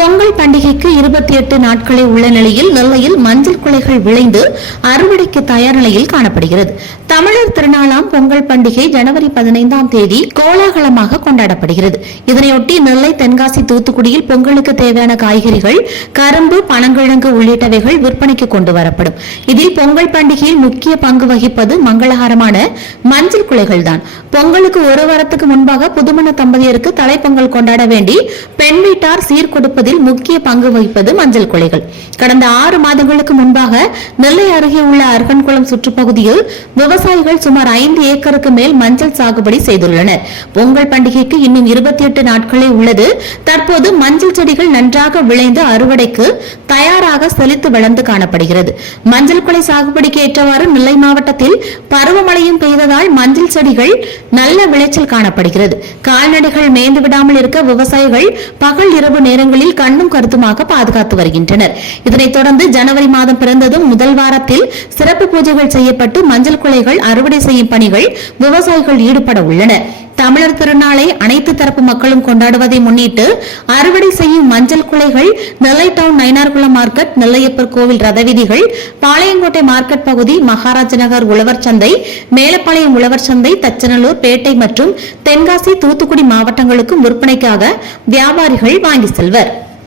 பொங்கல் பண்டிகைக்கு 28 நாட்களே உள்ள நிலையில் நெல்லையில் மஞ்சள் குலைகள் விளைந்து அறுவடைக்கு தயார் நிலையில் காணப்படுகிறது. தமிழர் திருநாளாம் பொங்கல் பண்டிகை ஜனவரி 15ஆம் தேதி கோலாகலமாக கொண்டாடப்படுகிறது. இதனையொட்டி நெல்லை, தென்காசி, தூத்துக்குடியில் பொங்கலுக்கு தேவையான காய்கறிகள், கரும்பு, பனங்கிழங்கு உள்ளிட்டவைகள் விற்பனைக்கு கொண்டு வரப்படும். இதில் பொங்கல் பண்டிகையில் முக்கிய பங்கு வகிப்பது மங்களகரமான மஞ்சள் குலைகள் தான். பொங்கலுக்கு ஒரு வாரத்துக்கு முன்பாக புதுமண தம்பதியருக்கு தலைப்பொங்கல் கொண்டாட வேண்டி பெண் வீட்டார் சீர் கொடுப்பதில் முக்கிய பங்கு வகிப்பது மஞ்சள் குலைகள். கடந்த 6 மாதங்களுக்கு முன்பாக நெல்லை அருகே உள்ள அர்கன்குளம் சுற்றுப்பகுதியில் விவசாயிகள் சுமார் 5 ஏக்கருக்கு மேல் மஞ்சள் சாகுபடி செய்துள்ளனர். பொங்கல் பண்டிகைக்கு இன்னும் 28 நாட்களே உள்ளது. தற்போது மஞ்சள் செடிகள் நன்றாக விளைந்து அறுவடைக்கு தயாராக செழித்து வளர்ந்து காணப்படுகிறது. மஞ்சள் குலை சாகுபடிக்கு ஏற்றவாறு நெல்லை மாவட்டத்தில் பருவமழையும் பெய்ததால் மஞ்சள் செடிகள் நல்ல விளைச்சல் காணப்படுகிறது. கால்நடைகள் மேய்ந்து விடாமல் இருக்க விவசாயிகள் பகல் இரவு நேரங்களில் கண்ணும் கருத்துமாக பாதுகாத்து வருகின்றனர். இதனைத் தொடர்ந்து ஜனவரி மாதம் பிறந்ததும் முதல் வாரத்தில் சிறப்பு பூஜைகள் செய்யப்பட்டு மஞ்சள் குலைகள் அறுவடை செய்யும் பணிகள் விவசாயிகள் ஈடுபட உள்ளனர். தமிழர் திருநாளை அனைத்து தரப்பு மக்களும் கொண்டாடுவதை முன்னிட்டு அறுவடை செய்யும் மஞ்சள் குலைகள் நெல்லை டவுன் நயினார்குளம் மார்க்கெட், நெல்லையப்பர் கோவில் ரதவீதிகள், பாளையங்கோட்டை மார்க்கெட் பகுதி, மகாராஜ நகர் உழவர் சந்தை, மேலப்பாளையம் உழவர் சந்தை, தச்சநல்லூர், பேட்டை மற்றும் தென்காசி, தூத்துக்குடி மாவட்டங்களுக்கும் விற்பனைக்காக வியாபாரிகள் வாங்கி செல்வர்.